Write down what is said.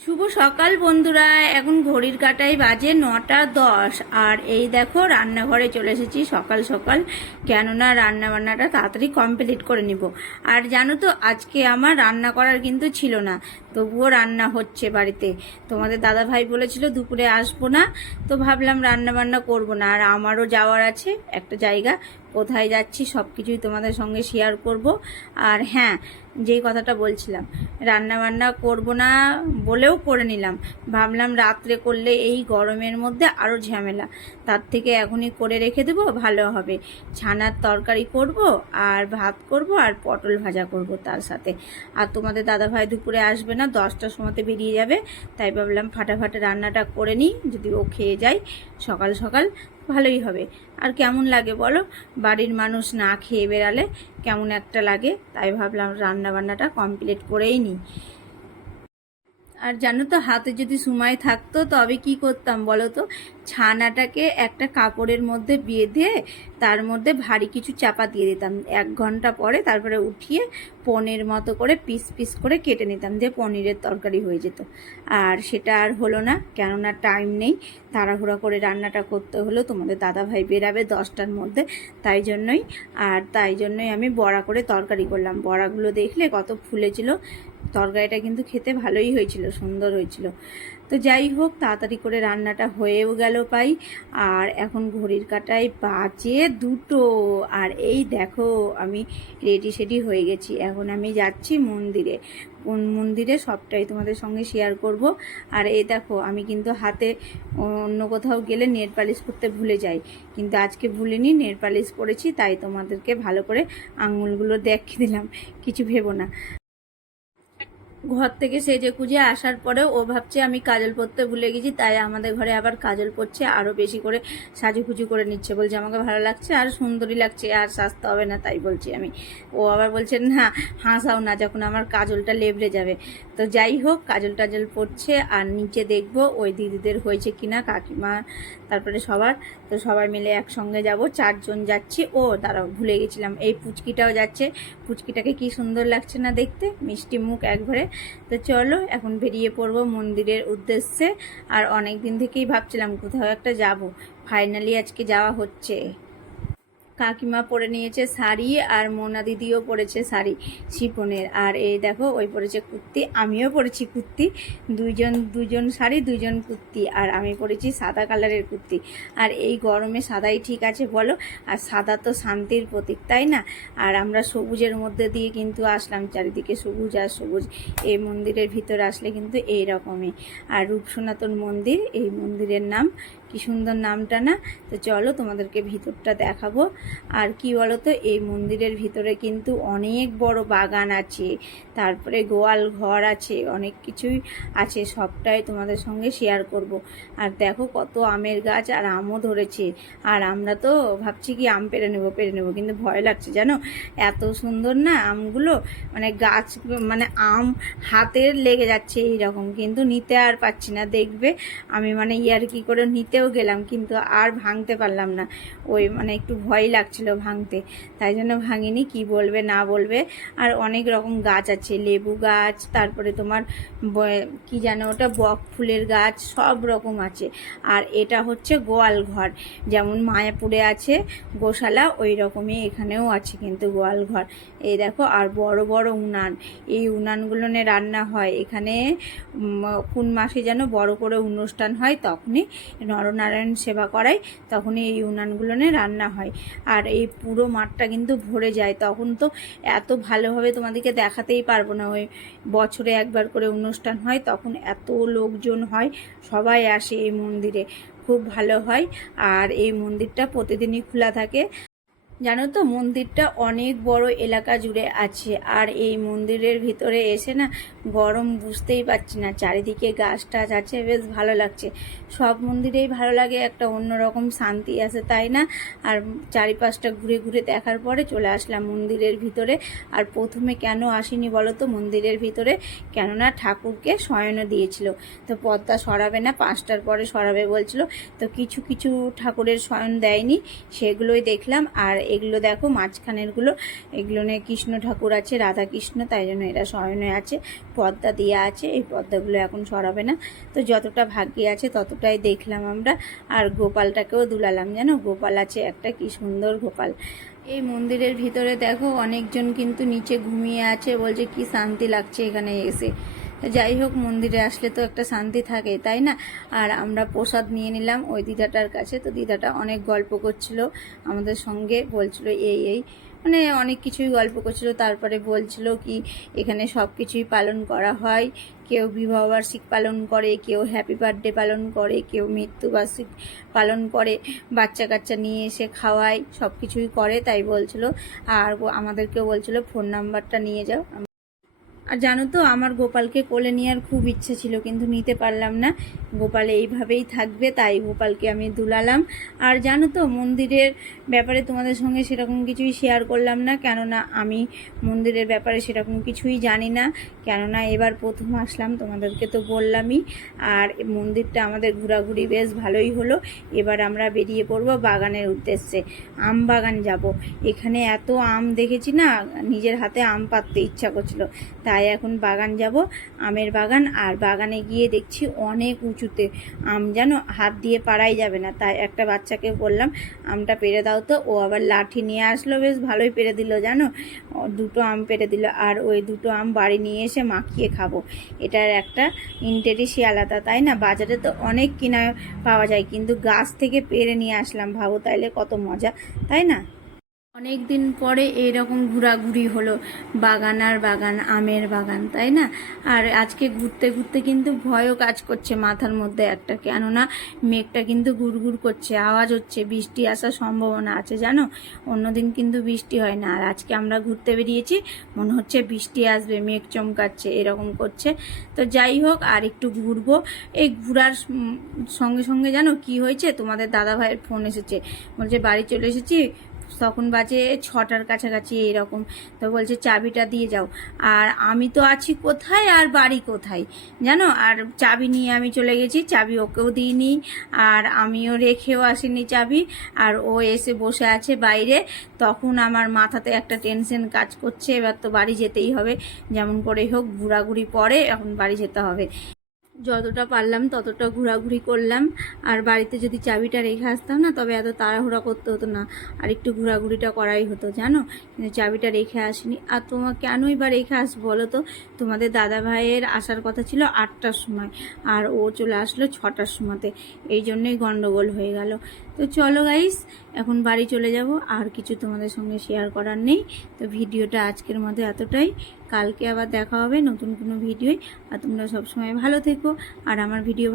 শুভ সকাল বন্ধুরা। এখন ঘড়ির কাঁটায় বাজে 9টা 10। আর এই দেখো রান্নাঘরে চলে এসেছি সকাল সকাল, কেননা রান্না বান্নাটা তাড়াতাড়ি কমপ্লিট করে নিব। আর জানো তো আজকে আমার রান্না করার কিন্তু ছিল না, তবুও রান্না হচ্ছে বাড়িতে। তোমাদের দাদা ভাই বলেছিল দুপুরে আসবো না, তো ভাবলাম রান্না বান্না করবো না। আর আমারও যাওয়ার আছে একটা জায়গা, কোথায় যাচ্ছি সব কিছুই তোমাদের সঙ্গে শেয়ার করব। আর হ্যাঁ, যেই কথাটা বলছিলাম, রান্না বান্না করবো না বলেও করে নিলাম। ভাবলাম রাত্রে করলে এই গরমের মধ্যে আরও ঝামেলা, তার থেকে এখনই করে রেখে দেবো, ভালো হবে। ছানার তরকারি করব, আর ভাত করব, আর পটল ভাজা করব তার সাথে। আর তোমাদের দাদাভাই দুপুরে আসবে না, 10টার সময়তে বেরিয়ে যাবে, তাই ভাবলাম ফাটাফাটি রান্নাটা করে নিই, যদি ও খেয়ে যায় সকাল সকাল ভালোই হবে। আর কেমন লাগে বলো, বাড়ির মানুষ না খেয়ে বেরালে কেমন একটা লাগে, তাই ভাবলাম রান্না বান্নাটা কমপ্লিট করেই নিই। আর জানো তো, হাতে যদি সময় থাকতো তবে কি করতাম বলো তো, ছানাটাকে একটা কাপড়ের মধ্যে বেঁধে তার মধ্যে ভারী কিছু চাপা দিয়ে দিতাম। 1 ঘন্টা পরে তারপরে উঠিয়ে পনির মতো করে পিস পিস করে কেটে নিতাম, দিয়ে পনিরের তরকারি হয়ে যেত। আর সেটা আর হলো না, কেননা টাইম নেই, তাড়াহুড়া করে রান্নাটা করতে হলো। তোমাদের দাদাভাই বেরাবে 10টার মধ্যে, তাই জন্যই আমি বড়া করে তরকারি করলাম। বড়াগুলো দেখলে কত ফুলেছিল, তরকারিটা কিন্তু খেতে ভালোই হয়েছিল, সুন্দর হয়েছিল। তো যাই হোক, তাড়াতাড়ি করে রান্নাটা হয়েও গেল পাই। আর এখন ঘড়ির কাঁটায় বাজে 2টো। আর এই দেখো আমি রেডি সেডি হয়ে গেছি, এখন আমি যাচ্ছি মন্দিরে। কোন মন্দিরে সবটাই তোমাদের সঙ্গে শেয়ার করব। আর এই দেখো, আমি কিন্তু হাতে অন্য কোথাও গেলে নেল পালিশ করতে ভুলে যাই, কিন্তু আজকে ভুলিনি, নেল পালিশ করেছি, তাই তোমাদেরকে ভালো করে আঙুলগুলো দেখিয়ে দিলাম, কিছু ভেবো না। ঘর থেকে সেজে কুজে আসার পরেও ও ভাবছে আমি কাজল পরতে ভুলে গেছি, তাই আমাদের ঘরে আবার কাজল পরছে, আরও বেশি করে সাজুকুজু করে নিচ্ছে, বলছে আমাকে ভালো লাগছে আর সুন্দরী লাগছে, আর সাজতে হবে না, তাই বলছি আমি। ও আবার বলছে না, হাসাও না, যখন আমার কাজলটা লেবড়ে যাবে। তো যাই হোক, কাজল টাজল পরছে। আর নিচে দেখবো ওই দিদিদের হয়েছে কিনা, কাকিমা, তারপরে সবার। তো সবাই মিলে একসঙ্গে যাব, 4জন যাচ্ছি। ও দাঁড়াও, ভুলে গেছিলাম, এই পুচকিটাও যাচ্ছে। পুচকিটাকে কি সুন্দর লাগছে না দেখতে, মিষ্টি মুখ একবারে। তো চলো এখন বেরিয়ে পড়বো মন্দিরের উদ্দেশ্যে। আর অনেক দিন থেকেই ভাবছিলাম কোথাও একটা যাব, ফাইনালি আজকে যাওয়া হচ্ছে। কাকিমা পরে নিয়েছে শাড়ি, আর মোনা দিদিও পরেছে শাড়ি শিফনের। আর এই দেখো ওই পরেছে কুর্তি, আমিও পরেছি কুর্তি। দুজন শাড়ি, 2জন কুর্তি। আর আমি পরেছি সাদা কালারের কুর্তি। আর এই গরমে সাদাই ঠিক আছে বলো, আর সাদা তো শান্তির প্রতীক, তাই না? আর আমরা সবুজের মধ্যে দিয়ে কিন্তু আসলাম, চারিদিকে সবুজ আর সবুজ। এই মন্দিরের ভিতরে আসলে কিন্তু এই রকমই। আর রূপ সনাতন মন্দির, এই মন্দিরের নাম, কি সুন্দর নামটা না? তো চলো তোমাদেরকে ভিতরটা দেখাবো। আর কি বলতো, এই মন্দিরের ভিতরে কিন্তু অনেক বড় বাগান আছে, তারপরে গোয়াল ঘর আছে, অনেক কিছুই আছে, সবটাই তোমাদের সঙ্গে শেয়ার করব। আর দেখো কত আমের গাছ, আর আমও ধরেছে। আর আমরা তো ভাবছি কি আম পেড়ে নেবো, কিন্তু ভয় লাগছে জানো, এত সুন্দর না আমগুলো, মানে গাছ, মানে আম হাতের লেগে যাচ্ছে এইরকম, কিন্তু নিতে আর পাচ্ছি না। দেখবে আমি মানে ইয়ার্কি করে নিতেও গেলাম, কিন্তু আর ভাঙতে পারলাম না, ওই মানে একটু ভয় লাগছিল ভাঙতে, তাই জন্য ভাঙিনি, কি বলবে না বলবে। আর অনেক রকম গাছ আছে, লেবু গাছ, তারপরে তোমার কি জানো ওটা, বক ফুলের গাছ, সব রকম আছে। আর এটা হচ্ছে গোয়াল ঘর, যেমন মায়াপুরে আছে গোশালা, ওই রকমই এখানেও আছে কিন্তু গোয়াল ঘর। এই দেখো, আর বড় বড় উনান, এই উনানগুলো নিয়ে রান্না হয় এখানে। কোন মাসে যেন বড় করে অনুষ্ঠান হয়, তখনই নরনারায়ণ সেবা করায়, তখনই এই উনানগুলো নিয়ে রান্না হয়। আর এই পুরো মাঠটা কিন্তু ভরে যায়, তখন তো এত ভালোভাবে তোমাদেরকে দেখাতেই পারবো না। ওই বছরে একবার করে অনুষ্ঠান হয়, তখন এত লোকজন হয়, সবাই আসে এই মন্দিরে, খুব ভালো হয়। আর এই মন্দিরটা প্রতিদিনই খোলা থাকে। জানো তো, মন্দিরটা অনেক বড় এলাকা জুড়ে আছে। আর এই মন্দিরের ভিতরে এসে না গরম বুঝতেই পারছি না, চারিদিকে গাছ টাছ আছে, বেশ ভালো লাগছে। সব মন্দিরেই ভালো লাগে, একটা অন্যরকম শান্তি আছে, তাই না? আর চারিপাশটা ঘুরে ঘুরে দেখার পরে চলে আসলাম মন্দিরের ভিতরে। আর প্রথমে কেন আসিনি বলো তো মন্দিরের ভিতরে, কেননা ঠাকুরকে শয়নও দিয়েছিল, তো পর্দা সরাবে না, 5টার পরে সরাবে বলছিল, তো কিছু কিছু ঠাকুরের শয়ন দেয়নি, সেগুলোই দেখলাম। আর এগুলো দেখো মাঝখানেরগুলো, এগুলো নিয়ে কৃষ্ণ ঠাকুর আছে, রাধা কৃষ্ণ, তাই জন্য এরা শয়নে আছে, পর্দা দেওয়া আছে। এই পর্দাগুলো এখন সরাবে না। তো যতটা ভাগ্যে আছে ততটাই দেখলাম আমরা। আর গোপালটাকেও দুলালাম, জানো গোপাল আছে একটা, কি সুন্দর গোপাল। এই মন্দিরের ভিতরে দেখো অনেকজন কিন্তু নিচে ঘুমিয়ে আছে, বলছে কি শান্তি লাগছে এখানে এসে। যাই হোক, মন্দিরে আসলে তো একটা শান্তি থাকে, তাই না? আর আমরা প্রসাদ নিয়ে নিলাম ওই দিদাটার কাছে। তো দিদাটা অনেক গল্প করছিল আমাদের সঙ্গে, বলছিল এই মানে অনেক কিছুই গল্প করছিল। তারপরে বলছিল কি এখানে সব কিছুই পালন করা হয়, কেউ বিবাহবার্ষিক পালন করে, কেউ হ্যাপি বার্থডে পালন করে, কেউ মৃত্যুবার্ষিক পালন করে, বাচ্চা কাচ্চা নিয়ে এসে খাওয়ায়, সব কিছুই করে। তাই বলছিল। আর আমাদেরকেও বলছিল ফোন নাম্বারটা নিয়ে যাও। আর জানো তো, আমার গোপালকে কোলে নেওয়ার খুব ইচ্ছে ছিল, কিন্তু নিতে পারলাম না। গোপাল এইভাবেই থাকবে, তাই গোপালকে আমি দুলালাম। আর জানো তো, মন্দিরের ব্যাপারে তোমাদের সঙ্গে সেরকম কিছুই শেয়ার করলাম না, কেননা আমি মন্দিরের ব্যাপারে সেরকম কিছুই জানি না। কেননা এবার প্রথম আসলাম, তোমাদেরকে তো বললামই। আর মন্দিরটা আমাদের ঘোরাঘুরি বেশ ভালোই হলো। এবার আমরা বেরিয়ে পড়বো বাগানের উদ্দেশ্যে, আম বাগান যাব। এখানে এত আম দেখেছি না, নিজের হাতে আম পাড়তে ইচ্ছা করছিল, তাই এখন বাগান যাব, আমের বাগান। আর বাগানে গিয়ে দেখছি অনেক উঁচুতে আম, যেন হাত দিয়ে পাড়াই যাবে না। তাই একটা বাচ্চাকে বললাম আমটা পেড়ে দাও তো, ও আবার লাঠি নিয়ে আসলো, বেশ ভালোই পেড়ে দিল জানো, দুটো আম পেড়ে দিল। আর ওই দুটো আম বাড়ি নিয়ে এসে মাখিয়ে খাবো। এটার একটা ইন্টারেস্টই আলাদা, তাই না? বাজারে তো অনেক কিনা পাওয়া যায়, কিন্তু গাছ থেকে পেড়ে নিয়ে আসলাম, ভাবো তাইলে কত মজা, তাই না? অনেক দিন পরে এইরকম ঘোরাঘুরি হলো, বাগান আর বাগান, আমের বাগান, তাই না? আর আজকে ঘুরতে ঘুরতে কিন্তু ভয়ও কাজ করছে মাথার মধ্যে একটা, কেননা মেঘটা কিন্তু গুড়গুড় করছে, আওয়াজ হচ্ছে, বৃষ্টি আসার সম্ভাবনা আছে জানো। অন্যদিন কিন্তু বৃষ্টি হয় না, আর আজকে আমরা ঘুরতে বেরিয়েছি, মনে হচ্ছে বৃষ্টি আসবে, মেঘ চমকাচ্ছে, এরকম করছে। তো যাই হোক, আর একটু ঘুরবো। এই ঘোরার সঙ্গে সঙ্গে জানো কি হয়েছে, তোমাদের দাদা ভাইয়ের ফোন এসেছে, বলছে বাড়ি চলে এসেছি। তখন বাজে 6টার কাছাকাছি এইরকম। তো বলছে চাবিটা দিয়ে যাও। আর আমি তো আছি কোথায় আর বাড়ি কোথায় জানো। আর চাবি নিয়ে আমি চলে গেছি, চাবি ওকেও দিইনি, আর আমিও রেখেও আসিনি চাবি। আর ও এসে বসে আছে বাইরে। তখন আমার মাথাতে একটা টেনশন কাজ করছে, এবার তো বাড়ি যেতেই হবে, যেমন করেই হোক ঘোরাঘুরি পরে এখন বাড়ি যেতে হবে। যতটা পারলাম ততটা ঘোরাঘুরি করলাম। আর বাড়িতে যদি চাবিটা রেখে আসতাম না, তবে এত তাড়াহুড়া করতে হতো না, আর একটু ঘোরাঘুরিটা করাই হতো জানো। কিন্তু চাবিটা রেখে আসিনি। আর তোমার কেনই বা রেখে আসবো বলো তো? তোমাদের দাদা ভাইয়ের আসার কথা ছিল 8টার সময়, আর ও চলে আসলো 6টার সময়তে, এই জন্যই গন্ডগোল হয়ে গেল। তো চলো গাইস, এখন বাড়ি চলে যাব, আর কিছু তোমাদের সঙ্গে শেয়ার করার নেই। তো ভিডিওটা আজকের মধ্যে এতটাই, কালকে আবার দেখা হবে নতুন কোনো ভিডিওয়। আর তোমরা সবসময় ভালো থেকো, আর আমার ভিডিও